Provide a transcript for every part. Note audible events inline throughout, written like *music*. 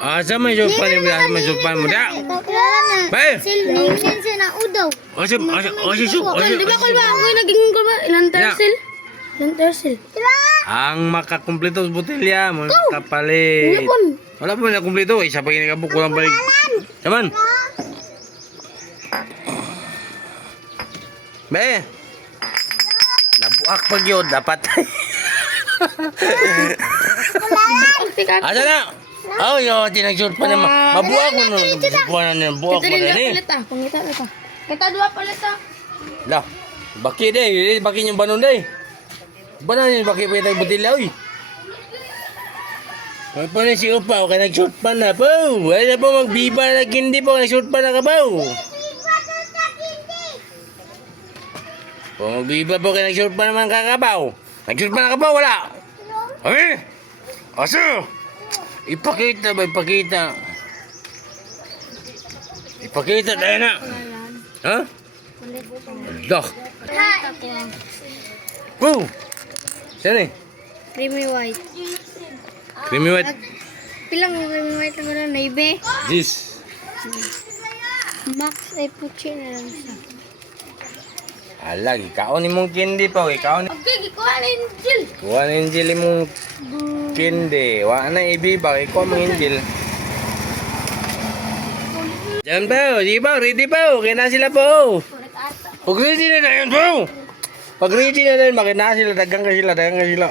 Asa may sulpan mo? Asa may sulpan mo? Da! Bay! Sil, ning sense na udaw. Asa, asa, asa, Kol, di ba asa, kol ba? Ako yung naging kol ba? Ilan tersil? Ilan tersil? Ang makakumpleto sa botelya mo, kapalit. Wala po na kumpleto. Isa pa kinakabuk ko lang balik. Saman. Be. Nabuak pag yun. Dapat. *laughs* Asa na? Oh, yo, pa naman. Mabuak mo nun. Buwan na buak mo Kita rin na palit ah. Pangita na ta. Kita dua palit ah. Lah, baki deh, baki yung banon deh. Banan yung baki pa yung botelya, uy. Ay pa na si Upa, kaya nag-shoot pa na po. Wala na po magbiba na kindi po, nag-shoot pa na ka po. Po magbiba po, kaya nag-shoot pa naman kakabaw. Nag-shoot pa na ka po, wala. Ay, aso. Ipakita ba, ipakita. Ipakita, dahil na. Ha? Dah. Wow. Saan eh? Creamy white. Creamy white. Pilang creamy white na naibe. This. Max ay puchi na lang siya. Alag, ikaw ni mong candy pa. Ikaw ni... Okay, gikuha na Jill. Kuha na yung jelly mong candy. Wa na ibiba. Ikaw mong angel. Diyan pa. Sige pa. Ready pa. Kaya na sila po. Pag ready na na yun po. Pag ready na na yun, makina sila. Dagang ka sila. Dagang ka sila.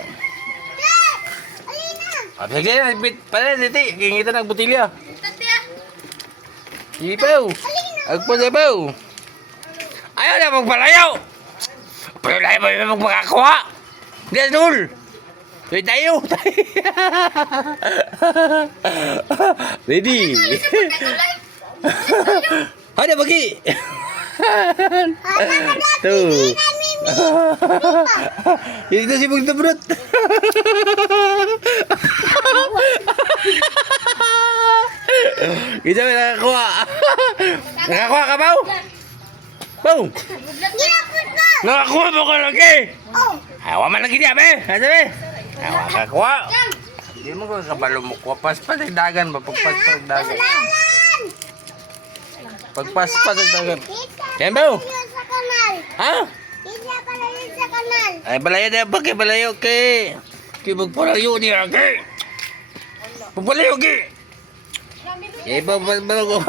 Ah, sige na. Bit. Pala, diti. Kingita ng butilya. Pa. Agpo sa pa. Ayaw na magpalayaw. Pero lahat mo yung magpakakuha. Dul. Wait tayo. *laughs* Ready. Ada bagi. Tuh. Itu si bung tebrut. *laughs* Kita nakakuha. Nakakuha ka ba? Bau. Nakakuha mo ka lagi. Hawa man lagi niya, be. Asa, be? Hawa ka kuha. Hindi mo ko kabalo mo kuha. Paspas ang dagan ba? Pagpaspas ang dagan. Pagpaspas ang dagan. Yan, kanal. Ha? Ay, balayo na ba kay balayo kay? Kay magpalayo niya kay. Pagpalayo kay. Eh, ba ba ba ko. *laughs*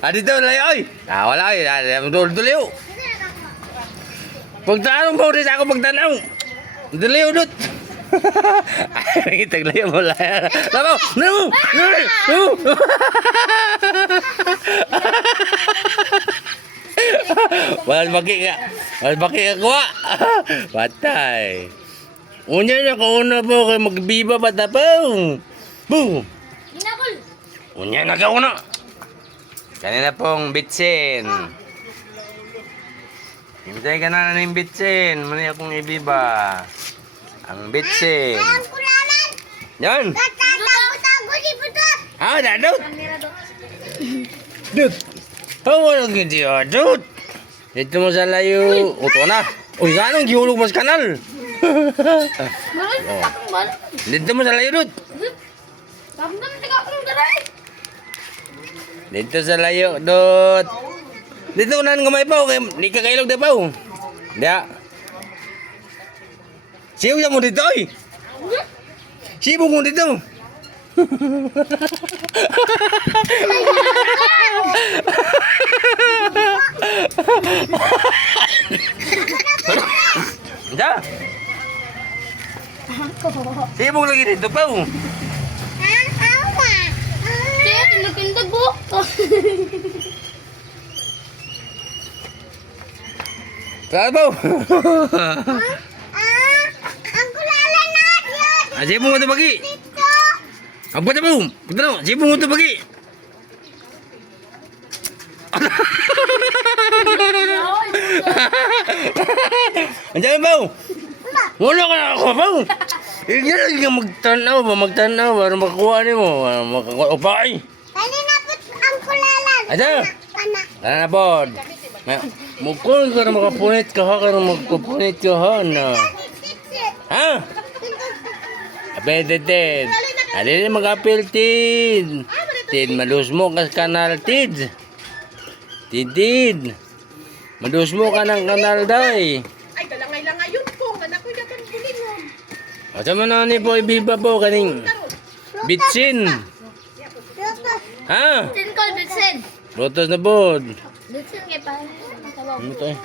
Ah, dito layo ay. Ah, wala ay. Ah, dul duliyo. Pagtanong mo rin ako pagtanong. Duliyo dut. *laughs* Ay, taglayo mo lang. Labo! No! No! No! *laughs* Wal baki ka. Wal baki ka kuha. Patay. Unya na ko una po kay magbiba pa ta po. Boom. Ginakol. Unya na ka una. Kanina pong bitsin. Hintay ka na ng bitsin. Muna akong ibiba. Ang bitsin. Ang kulalan. Yan. Ah, dadot. Dut. Hawa lang hindi ah, dut. Dito mo sa layo. Uto na. Uy, ganong gihulog mo sa kanal. *laughs* Bala. Dito mo sa layo, dut. Dito sa layo, dut. Dito unahan gamay pa, okay? Di ka kailog na pa, Diya. Siyaw mo dito, oy. Siyaw mo dito. *laughs* Diya. Siyaw mo lagi dito pa, awa. Po. Saan ba? Ah, ang kulalan na yun. Ah, siyaw mo ito bagi. Dito. Ang punta mo. Punta mo. Siyaw mo ito bagi. Andiyan ba? Wala ka na ako ba? Hindi na lang magtanaw ba? Magtanaw para makakuha ni mo. Para Makakuha. Pa. Po. Kana. Tara na pod. Mukul ka na makapunit ka ha. Ka na makapunit ka ha sit. Ha? Na Alin ni mag-apil, Tid. Tid, malus mo ka sa kanal, Tid. Tid, Tid. Malus mo ka ng kanal, day. Ay, galangay lang ngayon po. Anak ko yung bulin mo. O, sama na ni po, ibiba po, kaning bitsin. Ha? Tin call, Bitsin. Rotos na bod. Bitsin kay pa. Ano to eh?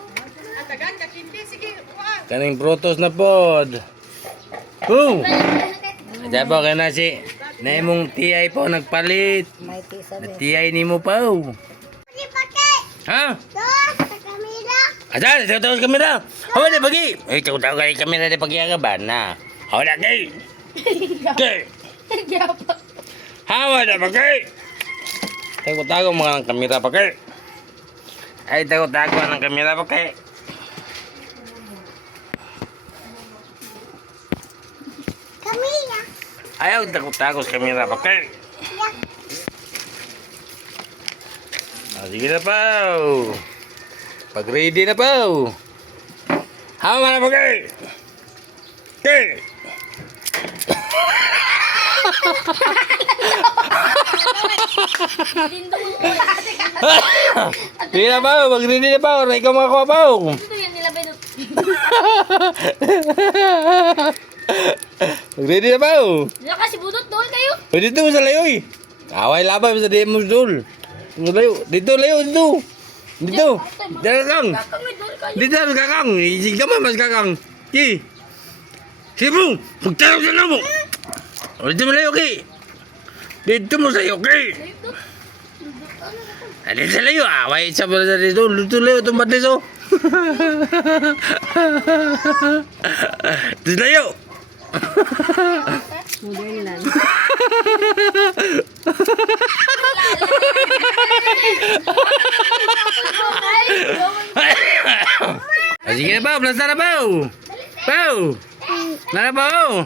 Atagan ka. Sige. Kaning protos na pod. Oh! Ada po ka na si na imong tiyay po nagpalit. Na tiyay ni mo pa. Pakai. Ha? Dos. Sa kamera. Asa, sa tawag kamera. Hawa na bagi. Eh, taw taw kay kamera di pagi ka ba na. Hawa na kay. *laughs* Kay. Hawa na bagi. Tago tago mga ng kamera pa kay. Ay, tago tago ng kamera pa kay. Kamera. Ayaw, tago tago sa kamera pa kay. Ah, sige na pa. Pag ready na pa. Hawa na pagay. Okay. *laughs* *laughs* Sige na pa. Pag ready na pa. Ikaw makakuha pa. Ito yung *laughs* nilabay doon. Na pa. Wala kasi budot doon kayo. O dito sa layoy. Away laban sa DM mo. Sa layo. Dito layo dito. Dito. Dito doon kayo. Dito mas kakang. Isig ka mas kakang. Ki. Bro. Pagtarap sa namo. O dito mo layo ki. Dito mo sa iyo ki. Dito sa layo. Away sa pala sa dito. Dito layo. Tumbat dito. Dito layo. Ah, sige na ba, plasta na ba? Pau! Nara ba? Ano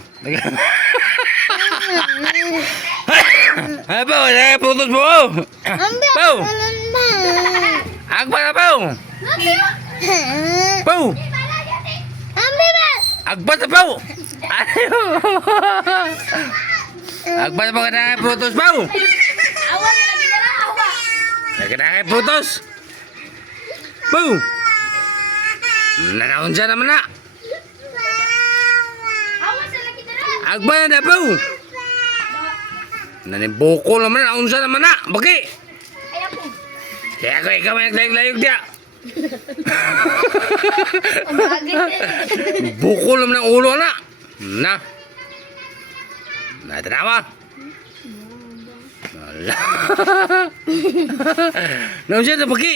ba? *coughs* Wala ka putos mo? *coughs* Pau! Agba na Pau! *coughs* Pau! Ambil ba? Agba na Pau! Ano? Agba na ba ka na putos lagi na lang. Awa. Lagi na kayo putos! Pau! Nanaon siya naman na! Lagi na lang. Agba na na Pau! Nanibukol naman na, unsa naman na, bagi! Ay ako. Kaya ko ikaw may naglayog-layog diya. Bukol naman ang ulo na. Na. Natanawa. Wala. Naon siya na bagi.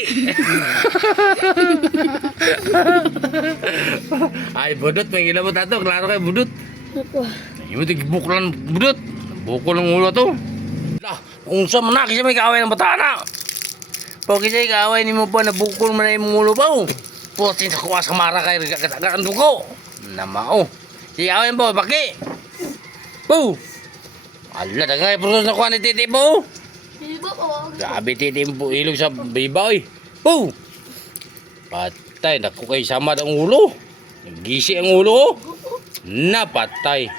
Ay, budot. May ilabot ato. Klaro kay budot. Ako. Yung tigbukulan budot. Bukol ang ulo to. Lah, kung sa manak, siya may kaaway ng bata na. Pag kasi kaaway ni mo pa, nabukol mo na yung ulo pa. oh. Putin sa kuwas kamara kay katagaan dugo. Namao. Si kaaway mo, baki. Po. Ala, dagay prutos na kuha ni titi po. Ko. Grabe titi mo ilog sa bibaw eh. Po. Patay, naku kay samad ang ulo. Gisi ang ulo. oh. Napatay.